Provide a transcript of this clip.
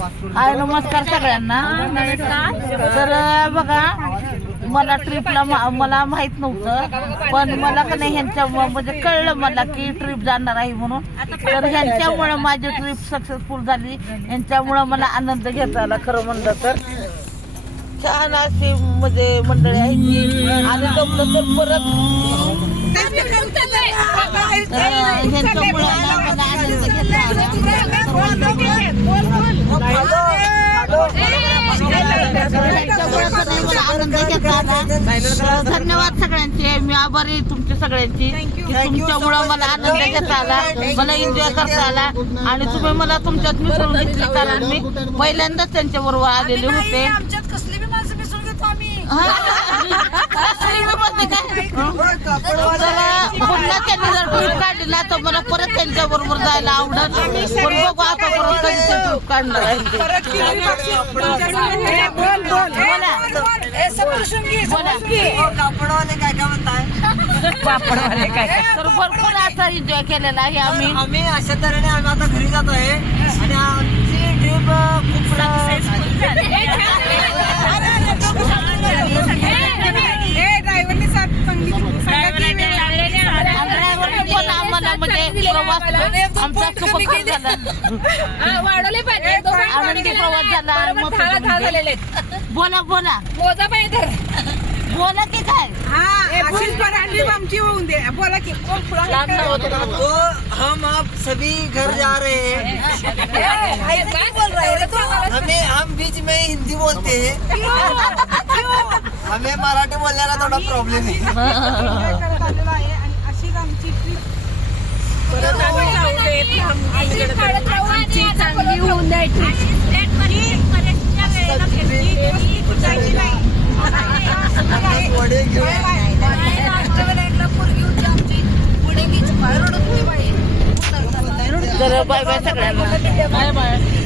हाय नमस्कार सगळ्यांना. तर बघा मला ट्रिपला मला माहित नव्हतं, पण मला का नाही ह्यांच्या म्हणजे कळलं मला की ट्रिप जाणार आहे म्हणून. तर ह्यांच्यामुळे माझी ट्रिप सक्सेसफुल झाली. यांच्यामुळे मला आनंद घेता आला. खरं म्हणलं तर छान अशी म्हणजे मंडळी आहे ती. आणि जमलं तर परत ह्यांच्यामुळे मला आनंद घेता आला. धन्यवाद सगळ्यांचे. मी आभारी आहे तुमच्या सगळ्यांची की तुमच्यामुळं मला आनंद घेता आला, मला एन्जॉय करता आला. आणि तुम्ही मला तुमच्यात मिसळून घेतले. कारण मी पहिल्यांदाच त्यांच्या बरोबर आलेले होते. पुन्हा त्यांनी जर ट्रिप काढली ना तर मला परत त्यांच्या बरोबर जायला आवडत. पण बघू आता परत कधी ट्रिप काढणार आहे. तर भरपूर असा एन्जॉय केलेला आहे आम्ही अशा तऱ्हेने आम्ही आता घरी जातो आहे आणि आमची ट्रिप खूप आम्हाला म्हणजे प्रवास आमचा सुखकर झाला. आनंदी प्रवास झाला. बोला बोला बोला की काय आमची होऊन दे. बोला की तो हम आप सभी घर जा रहे हैं. हम बीच में हिंदी बोलते हैं. हमें मराठी बोलण्याला थोडा प्रॉब्लेम आहे. अशीच आमची ट्रिप चांगली होऊन द्यायची. वडे घेऊन तर बाय बाय सगळ्यांना. Bye bye.